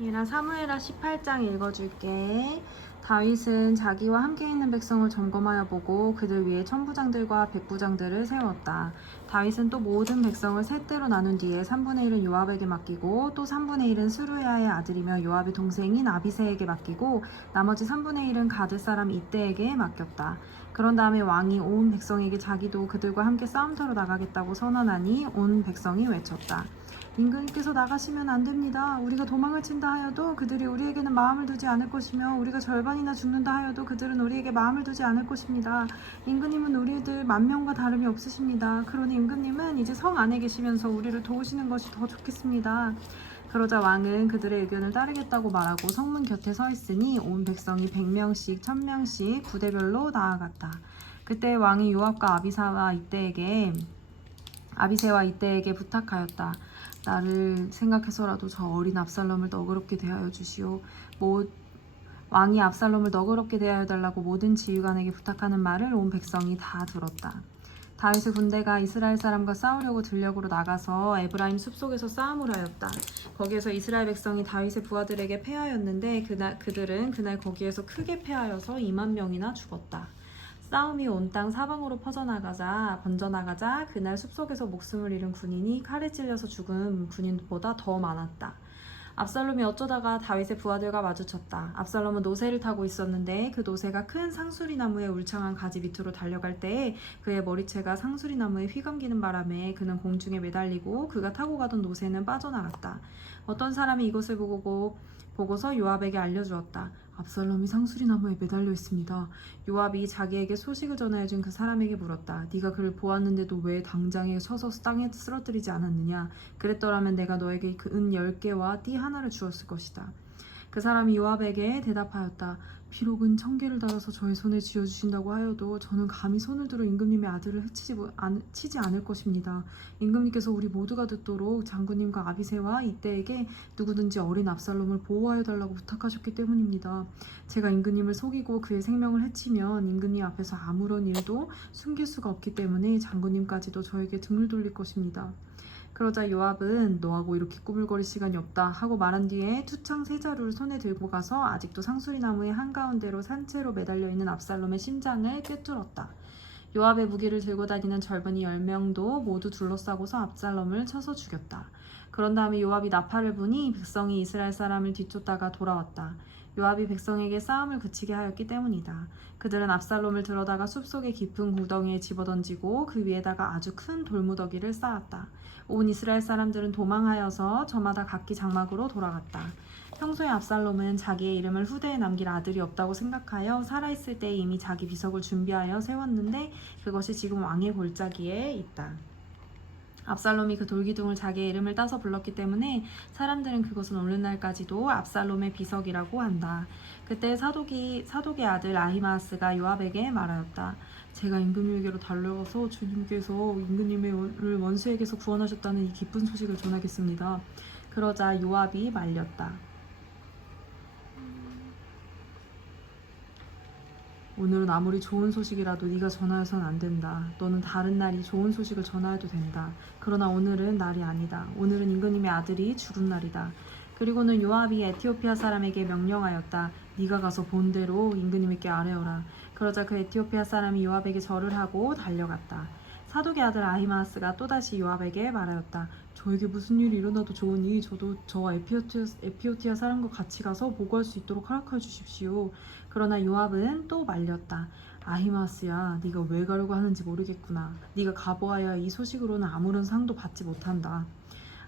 얘랑 사무엘하 18장 읽어줄게. 다윗은 자기와 함께 있는 백성을 점검하여 보고 그들 위에 천부장들과 백부장들을 세웠다. 다윗은 또 모든 백성을 셋대로 나눈 뒤에 3분의 1은 요압에게 맡기고 또 3분의 1은 스루야의 아들이며 요압의 동생인 아비새에게 맡기고 나머지 3분의 1은 가드 사람 이때에게 맡겼다. 그런 다음에 왕이 온 백성에게 자기도 그들과 함께 싸움터로 나가겠다고 선언하니 온 백성이 외쳤다. 임금님께서 나가시면 안 됩니다. 우리가 도망을 친다 하여도 그들이 우리에게는 마음을 두지 않을 것이며 우리가 절반이나 죽는다 하여도 그들은 우리에게 마음을 두지 않을 것입니다. 임금님은 우리들 만명과 다름이 없으십니다. 그러니 임금님은 이제 성 안에 계시면서 우리를 도우시는 것이 더 좋겠습니다. 그러자 왕은 그들의 의견을 따르겠다고 말하고 성문 곁에 서 있으니 온 백성이 100명씩 1000명씩 부대별로 나아갔다. 그때 왕이 요압과 아비새와 이때에게 부탁하였다. 나를 생각해서라도 저 어린 압살롬을 너그럽게 대하여 주시오. 왕이 압살롬을 너그럽게 대하여 달라고 모든 지휘관에게 부탁하는 말을 온 백성이 다 들었다. 다윗의 군대가 이스라엘 사람과 싸우려고 들녘으로 나가서 에브라임 숲속에서 싸움을 하였다. 거기에서 이스라엘 백성이 다윗의 부하들에게 패하였는데 그들은 그날 거기에서 크게 패하여서 2만 명이나 죽었다. 싸움이 온 땅 사방으로 번져나가자 그날 숲속에서 목숨을 잃은 군인이 칼에 찔려서 죽은 군인보다 더 많았다. 압살롬이 어쩌다가 다윗의 부하들과 마주쳤다. 압살롬은 노새를 타고 있었는데 그 노새가 큰 상수리나무의 울창한 가지 밑으로 달려갈 때에 그의 머리채가 상수리나무에 휘감기는 바람에 그는 공중에 매달리고 그가 타고 가던 노새는 빠져나갔다. 어떤 사람이 이것을 보고서 요압에게 알려주었다. 압살롬이 상수리나무에 매달려 있습니다. 요압이 자기에게 소식을 전해준 그 사람에게 물었다. 네가 그를 보았는데도 왜 당장에 쳐서 땅에 쓰러뜨리지 않았느냐? 그랬더라면 내가 너에게 그 은 10개와 띠 하나를 주었을 것이다. 그 사람이 요압에게 대답하였다. 비록 은 1000개를 달아서 저의 손에 쥐어주신다고 하여도 저는 감히 손을 들어 임금님의 아들을 치지 않을 것입니다. 임금님께서 우리 모두가 듣도록 장군님과 아비새와 이때에게 누구든지 어린 압살롬을 보호하여 달라고 부탁하셨기 때문입니다. 제가 임금님을 속이고 그의 생명을 해치면 임금님 앞에서 아무런 일도 숨길 수가 없기 때문에 장군님까지도 저에게 등을 돌릴 것입니다. 그러자 요압은 너하고 이렇게 꾸물거릴 시간이 없다 하고 말한 뒤에 투창 세 자루를 손에 들고 가서 아직도 상수리나무의 한가운데로 산채로 매달려 있는 압살롬의 심장을 꿰뚫었다. 요압의 무기를 들고 다니는 젊은이 10명도 모두 둘러싸고서 압살롬을 쳐서 죽였다. 그런 다음에 요압이 나팔을 부니 백성이 이스라엘 사람을 뒤쫓다가 돌아왔다. 요압이 백성에게 싸움을 그치게 하였기 때문이다. 그들은 압살롬을 들어다가 숲속의 깊은 구덩이에 집어던지고 그 위에다가 아주 큰 돌무더기를 쌓았다. 온 이스라엘 사람들은 도망하여서 저마다 각기 장막으로 돌아갔다. 평소에 압살롬은 자기의 이름을 후대에 남길 아들이 없다고 생각하여 살아있을 때 이미 자기 비석을 준비하여 세웠는데 그것이 지금 왕의 골짜기에 있다. 압살롬이 그 돌기둥을 자기의 이름을 따서 불렀기 때문에 사람들은 그것은 오늘날까지도 압살롬의 비석이라고 한다. 그때 사독의 아들 아히마아스가 요압에게 말하였다. 제가 임금님에게로 달려가서 주님께서 임금님을 원수에게서 구원하셨다는 이 기쁜 소식을 전하겠습니다. 그러자 요압이 말렸다. 오늘은 아무리 좋은 소식이라도 네가 전하여서는 안 된다. 너는 다른 날이 좋은 소식을 전하여도 된다. 그러나 오늘은 날이 아니다. 오늘은 임금님의 아들이 죽은 날이다. 그리고는 요압이 에티오피아 사람에게 명령하였다. 네가 가서 본대로 임금님께 아뢰어라. 그러자 그 에티오피아 사람이 요압에게 절을 하고 달려갔다. 사독의 아들 아히마아스가 또다시 요압에게 말하였다. 저에게 무슨 일이 일어나도 좋으니 저도 저 에티오피아 사람과 같이 가서 보고할 수 있도록 허락해 주십시오. 그러나 요압은 또 말렸다. 아히마아스야, 네가 왜 가려고 하는지 모르겠구나. 네가 가보아야 이 소식으로는 아무런 상도 받지 못한다.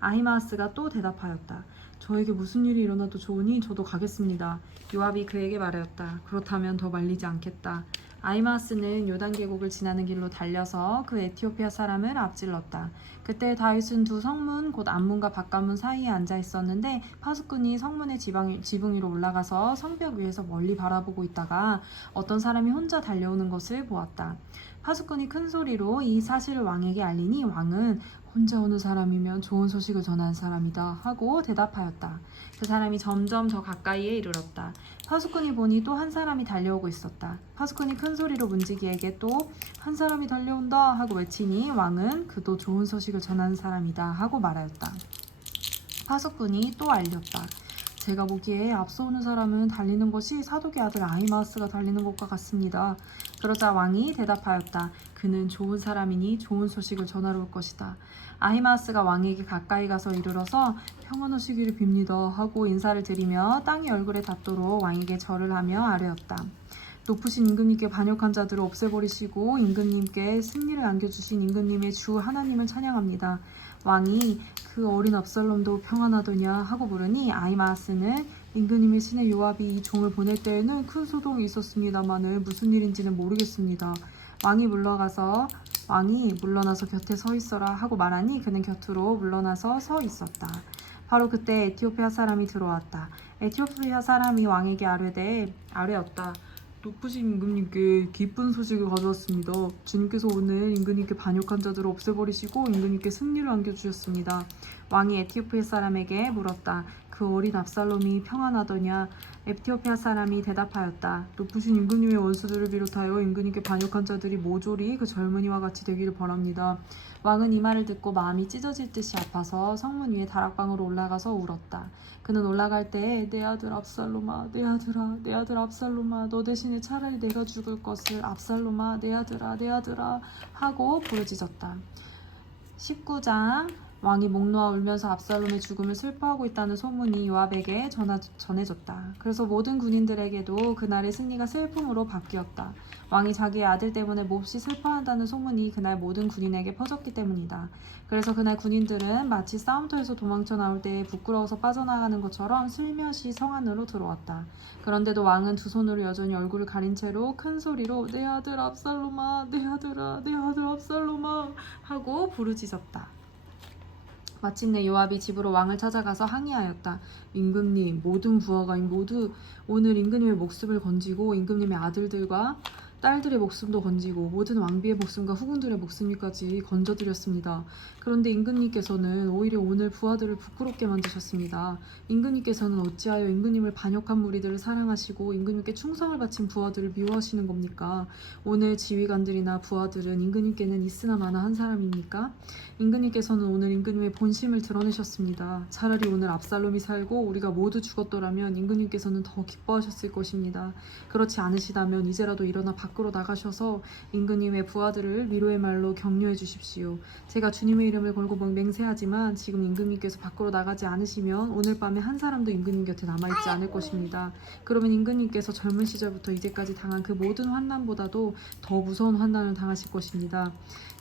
아히마아스가 또 대답하였다. 저에게 무슨 일이 일어나도 좋으니 저도 가겠습니다. 요압이 그에게 말하였다. 그렇다면 더 말리지 않겠다. 아히마아스는 요단 계곡을 지나는 길로 달려서 그 에티오피아 사람을 앞질렀다. 그때 다윗은 두 성문 곧 앞문과 바깥문 사이에 앉아 있었는데 파수꾼이 성문의 지붕 위로 올라가서 성벽 위에서 멀리 바라보고 있다가 어떤 사람이 혼자 달려오는 것을 보았다. 파수꾼이 큰 소리로 이 사실을 왕에게 알리니 왕은 혼자 오는 사람이면 좋은 소식을 전하는 사람이다 하고 대답하였다. 그 사람이 점점 더 가까이에 이르렀다. 파수꾼이 보니 또 한 사람이 달려오고 있었다. 파수꾼이 큰 소리로 문지기에게 또 한 사람이 달려온다 하고 외치니 왕은 그도 좋은 소식을 전하는 사람이다 하고 말하였다. 파수꾼이 또 알렸다. 제가 보기에 앞서오는 사람은 달리는 것이 사독의 아들 아히마아스가 달리는 것과 같습니다. 그러자 왕이 대답하였다. 그는 좋은 사람이니 좋은 소식을 전하러 올 것이다. 아히마아스가 왕에게 가까이 가서 이르러서 평안하시기를 빕니다 하고 인사를 드리며 땅이 얼굴에 닿도록 왕에게 절을 하며 아뢰었다. 높으신 임금님께 반역한 자들을 없애버리시고 임금님께 승리를 안겨주신 임금님의 주 하나님을 찬양합니다. 왕이 그 어린 압살롬도 평안하더냐 하고 물으니 아히마아스는 임금님의 신의 요압이 이 종을 보낼 때에는 큰 소동이 있었습니다마는 무슨 일인지는 모르겠습니다. 왕이 물러나서 곁에 서 있어라 하고 말하니 그는 곁으로 물러나서 서 있었다. 바로 그때 에티오피아 사람이 들어왔다. 에티오피아 사람이 왕에게 아뢰었다. 높으신 임금님께 기쁜 소식을 가져왔습니다. 주님께서 오늘 임금님께 반역한 자들을 없애버리시고 임금님께 승리를 안겨주셨습니다. 왕이 에티오피아 사람에게 물었다. 그 어린 압살롬이 평안하더냐? 에티오피아 사람이 대답하였다. 높으신 임금님의 원수들을 비롯하여 임금님께 반역한 자들이 모조리 그 젊은이와 같이 되기를 바랍니다. 왕은 이 말을 듣고 마음이 찢어질 듯이 아파서 성문 위에 다락방으로 올라가서 울었다. 그는 올라갈 때에 내 아들 압살롬아, 내 아들아, 내 아들 압살롬아, 너 대신에 차라리 내가 죽을 것을 압살롬아, 내 아들아, 내 아들아 하고 부르짖었다. 19장 왕이 목 놓아 울면서 압살롬의 죽음을 슬퍼하고 있다는 소문이 요압에게 전해졌다. 그래서 모든 군인들에게도 그날의 승리가 슬픔으로 바뀌었다. 왕이 자기의 아들 때문에 몹시 슬퍼한다는 소문이 그날 모든 군인에게 퍼졌기 때문이다. 그래서 그날 군인들은 마치 싸움터에서 도망쳐 나올 때 부끄러워서 빠져나가는 것처럼 슬며시 성 안으로 들어왔다. 그런데도 왕은 두 손으로 여전히 얼굴을 가린 채로 큰 소리로 내 아들 압살롬아, 내 아들아, 내 아들 압살롬아 하고 부르짖었다. 마침내 요압이 집으로 왕을 찾아가서 항의하였다. 임금님, 모든 부하가 모두 오늘 임금님의 목숨을 건지고 임금님의 아들들과 딸들의 목숨도 건지고 모든 왕비의 목숨과 후궁들의 목숨까지 건져드렸습니다. 그런데 임금님께서는 오히려 오늘 부하들을 부끄럽게 만드셨습니다. 임금님께서는 어찌하여 임금님을 반역한 무리들을 사랑하시고 임금님께 충성을 바친 부하들을 미워하시는 겁니까? 오늘 지휘관들이나 부하들은 임금님께는 있으나 마나 한 사람입니까? 임금님께서는 오늘 임금님의 본심을 드러내셨습니다. 차라리 오늘 압살롬이 살고 우리가 모두 죽었더라면 임금님께서는 더 기뻐하셨을 것입니다. 그렇지 않으시다면 이제라도 일어나 밖으로 나가셔서 임금님의 부하들을 위로의 말로 격려해 주십시오. 제가 주님의 이름을 걸고 맹세하지만 지금 임금님께서 밖으로 나가지 않으시면 오늘 밤에 한 사람도 임금님 곁에 남아있지 않을 것입니다. 그러면 임금님께서 젊은 시절부터 이제까지 당한 그 모든 환난보다도 더 무서운 환난을 당하실 것입니다.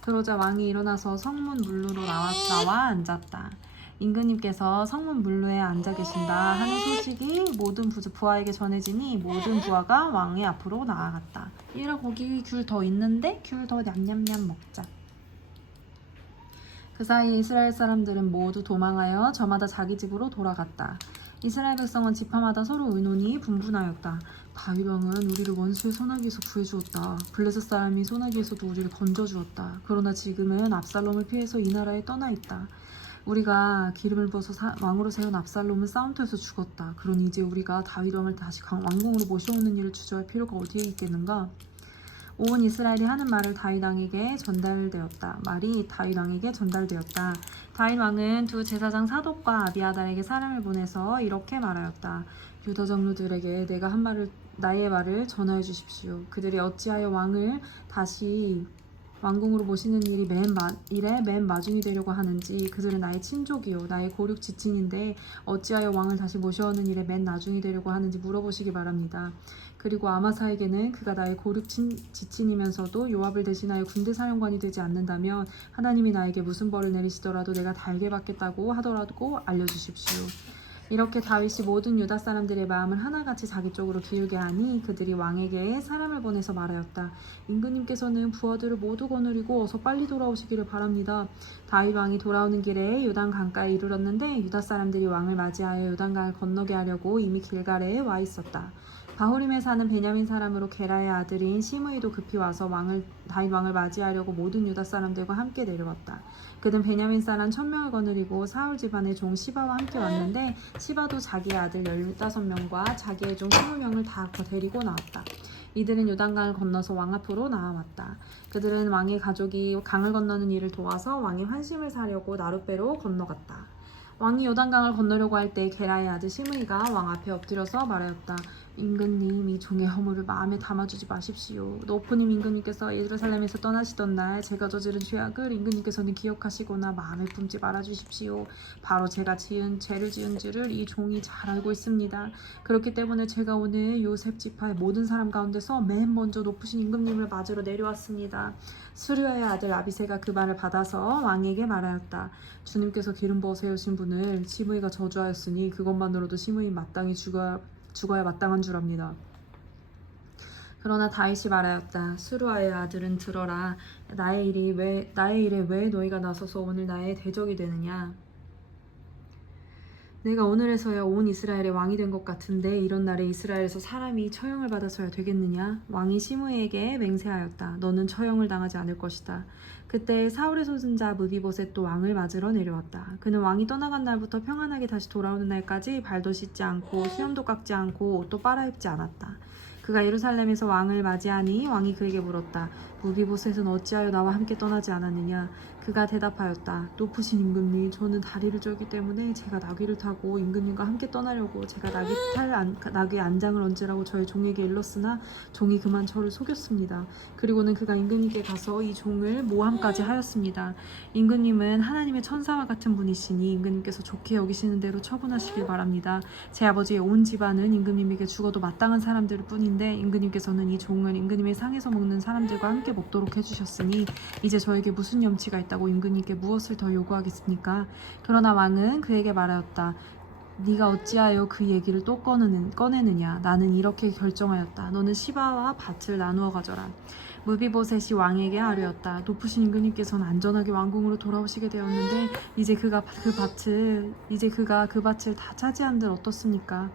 그러자 왕이 일어나서 성문 문루로 나와 앉았다. 임금님께서 성문 문루에 앉아 계신다 하는 소식이 모든 부하에게 전해지니 모든 부하가 왕의 앞으로 나아갔다. 얘라 거기 귤 더 있는데 귤 더 냠냠냠 먹자. 그 사이 이스라엘 사람들은 모두 도망하여 저마다 자기 집으로 돌아갔다. 이스라엘 백성은 지파마다 서로 의논이 분분하였다. 다윗 왕은 우리를 원수의 손아귀에서 구해주었다. 블레셋 사람이 손아귀에서도 우리를 건져주었다. 그러나 지금은 압살롬을 피해서 이 나라에 떠나 있다. 우리가 기름을 부어서 왕으로 세운 압살롬은 싸움터에서 죽었다. 그러니 이제 우리가 다윗 왕을 다시 왕궁으로 모셔오는 일을 주저할 필요가 어디에 있겠는가? 온 이스라엘이 하는 말을 다윗 왕에게 전달되었다. 말이 다윗 왕에게 전달되었다. 다윗 왕은 두 제사장 사독과 아비아달에게 사람을 보내서 이렇게 말하였다. 유다 장로들에게 나의 말을 전하여 주십시오. 그들이 어찌하여 왕을 다시 왕궁으로 모시는 일에 맨 마중이 되려고 하는지, 그들은 나의 친족이요 나의 고륙 지친인데 어찌하여 왕을 다시 모셔오는 일에 맨 나중이 되려고 하는지 물어보시기 바랍니다. 그리고 아마사에게는 그가 나의 고륙 지친이면서도 요압을 대신하여 군대 사령관이 되지 않는다면 하나님이 나에게 무슨 벌을 내리시더라도 내가 달게 받겠다고 하더라도 알려주십시오. 이렇게 다윗이 모든 유다 사람들의 마음을 하나같이 자기 쪽으로 기울게 하니 그들이 왕에게 사람을 보내서 말하였다. 임금님께서는 부하들을 모두 거느리고 어서 빨리 돌아오시기를 바랍니다. 다윗 왕이 돌아오는 길에 요단 강가에 이르렀는데 유다 사람들이 왕을 맞이하여 요단강을 건너게 하려고 이미 길갈에 와 있었다. 바후림에 사는 베냐민 사람으로 게라의 아들인 시므이도 급히 와서 다윗 왕을 맞이하려고 모든 유다 사람들과 함께 내려왔다. 그는 베냐민 사람 1000명을 거느리고 사울 집안의 종 시바와 함께 왔는데 시바도 자기의 아들 15명과 자기의 종 20명을 다 데리고 나왔다. 이들은 요단강을 건너서 왕 앞으로 나아왔다. 그들은 왕의 가족이 강을 건너는 일을 도와서 왕의 환심을 사려고 나룻배로 건너갔다. 왕이 요단강을 건너려고 할 때 게라의 아들 시므이가 왕 앞에 엎드려서 말하였다. 임금님, 이 종의 허물을 마음에 담아주지 마십시오. 높으님 임금님께서 예루살렘에서 떠나시던 날 제가 저지른 죄악을 임금님께서는 기억하시거나 마음에 품지 말아주십시오. 바로 제가 죄를 지은지를 이 종이 잘 알고 있습니다. 그렇기 때문에 제가 오늘 요셉 지파의 모든 사람 가운데서 맨 먼저 높으신 임금님을 맞으러 내려왔습니다. 수르야의 아들 아비새가 그 말을 받아서 왕에게 말하였다. 주님께서 기름 부어 세우신 분을 시므이가 저주하였으니 그것만으로도 시므이 마땅히 죽어야 마땅한 줄 압니다. 그러나 다윗이 말하였다. 수르아의 아들은 들어라. 나의 일에 왜 너희가 나서서 오늘 나의 대적이 되느냐? 내가 오늘에서야 온 이스라엘의 왕이 된 것 같은데 이런 날에 이스라엘에서 사람이 처형을 받아서야 되겠느냐? 왕이 시므에게 맹세하였다. 너는 처형을 당하지 않을 것이다. 그때 사울의 손자 무비보셋도 왕을 맞으러 내려왔다. 그는 왕이 떠나간 날부터 평안하게 다시 돌아오는 날까지 발도 씻지 않고 수염도 깎지 않고 옷도 빨아입지 않았다. 그가 예루살렘에서 왕을 맞이하니 왕이 그에게 물었다. 무비보셋은 어찌하여 나와 함께 떠나지 않았느냐? 그가 대답하였다. 높으신 임금님, 저는 다리를 쫄기 때문에 제가 나귀를 타고 임금님과 함께 떠나려고 제가 나귀의 안장을 얹으라고 저의 종에게 일렀으나 종이 그만 저를 속였습니다. 그리고는 그가 임금님께 가서 이 종을 모함까지 하였습니다. 임금님은 하나님의 천사와 같은 분이시니 임금님께서 좋게 여기시는 대로 처분하시길 바랍니다. 제 아버지의 온 집안은 임금님에게 죽어도 마땅한 사람들 뿐인데 임금님께서는 이 종을 임금님의 상에서 먹는 사람들과 함께 먹도록 해주셨으니 이제 저에게 무슨 염치가 있다고 임금님께 무엇을 더 요구하겠습니까? 그러나 왕은 그에게 말하였다. 네가 어찌하여 그 얘기를 또 꺼내느냐? 나는 이렇게 결정하였다. 너는 시바와 밭을 나누어 가져라. 무비보셋이 왕에게 아뢰었다. 높으신 임금님께서는 안전하게 왕궁으로 돌아오시게 되었는데 이제 그가 그 밭을 다 차지한들 어떻습니까?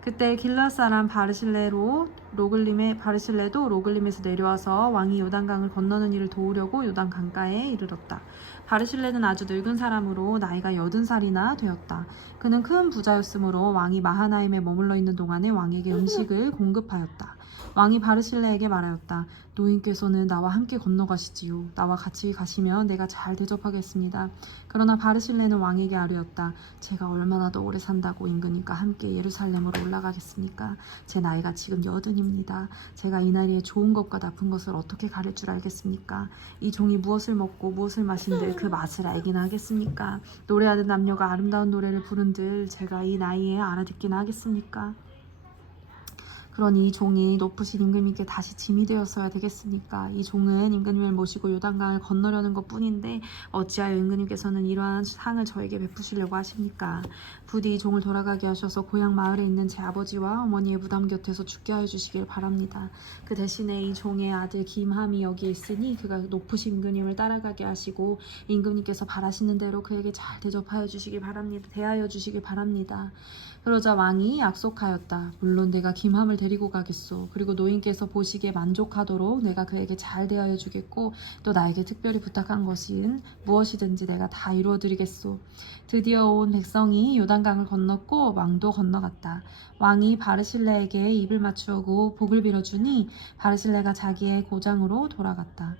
그때 길앗 사람 바르실레도 로글림에서 내려와서 왕이 요단강을 건너는 일을 도우려고 요단 강가에 이르렀다. 바르실레는 아주 늙은 사람으로 나이가 80살이나 되었다. 그는 큰 부자였으므로 왕이 마하나임에 머물러 있는 동안에 왕에게 음식을 공급하였다. 왕이 바르실레에게 말하였다. 노인께서는 나와 함께 건너가시지요. 나와 같이 가시면 내가 잘 대접하겠습니다. 그러나 바르실레는 왕에게 아뢰었다. 제가 얼마나 더 오래 산다고 임금님과 함께 예루살렘으로 올라가겠습니까? 제 나이가 지금 80입니다. 제가 이 나이에 좋은 것과 나쁜 것을 어떻게 가릴 줄 알겠습니까? 이 종이 무엇을 먹고 무엇을 마신들 그 맛을 알기나 하겠습니까? 노래하는 남녀가 아름다운 노래를 부른들 제가 이 나이에 알아듣기나 하겠습니까? 그러니 이 종이 높으신 임금님께 다시 짐이 되었어야 되겠습니까? 이 종은 임금님을 모시고 요단강을 건너려는 것뿐인데 어찌하여 임금님께서는 이러한 상을 저에게 베푸시려고 하십니까? 부디 이 종을 돌아가게 하셔서 고향 마을에 있는 제 아버지와 어머니의 무덤 곁에서 죽게 하여 주시길 바랍니다. 그 대신에 이 종의 아들 김함이 여기 있으니 그가 높으신 임금님을 따라가게 하시고 임금님께서 바라시는 대로 그에게 잘 대하여 주시길 바랍니다. 그러자 왕이 약속하였다. 물론 내가 김함을 데리고 가겠소. 그리고 노인께서 보시기에 만족하도록 내가 그에게 잘 대하여 주겠고 또 나에게 특별히 부탁한 것은 무엇이든지 내가 다 이루어드리겠소. 드디어 온 백성이 요단강을 건넜고 왕도 건너갔다. 왕이 바르실레에게 입을 맞추고 복을 빌어주니 바르실레가 자기의 고장으로 돌아갔다.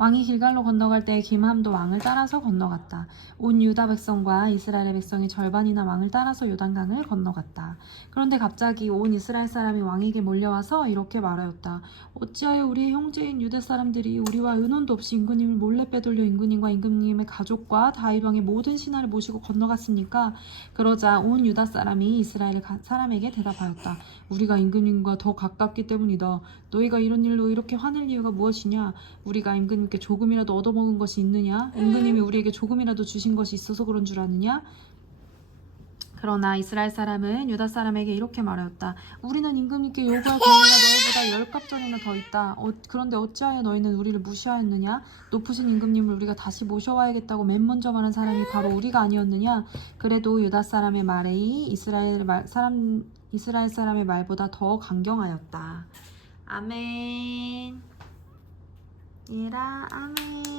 왕이 길갈로 건너갈 때 김함도 왕을 따라서 건너갔다. 온 유다 백성과 이스라엘의 백성이 절반이나 왕을 따라서 요단강을 건너갔다. 그런데 갑자기 온 이스라엘 사람이 왕에게 몰려와서 이렇게 말하였다. 어찌하여 우리의 형제인 유대 사람들이 우리와 의논도 없이 임금님을 몰래 빼돌려 임금님과 임금님의 가족과 다윗 왕의 모든 신하를 모시고 건너갔습니까? 그러자 온 유다 사람이 이스라엘 사람에게 대답하였다. 우리가 임금님과 더 가깝기 때문이다. 너희가 이런 일로 이렇게 화낼 이유가 무엇이냐? 우리가 임금님께 조금이라도 얻어먹은 것이 있느냐? 임금님이 우리에게 조금이라도 주신 것이 있어서 그런 줄 아느냐? 그러나 이스라엘 사람은 유다 사람에게 이렇게 말하였다. 우리는 임금님께 요구할 권리가 너희보다 10갑전이나 더 있다. 그런데 어찌하여 너희는 우리를 무시하였느냐? 높으신 임금님을 우리가 다시 모셔와야겠다고 맨 먼저 말한 사람이 바로 우리가 아니었느냐? 그래도 유다 사람의 말이 이스라엘 사람의 말보다 더 강경하였다. 아멘. 얘라 아멘.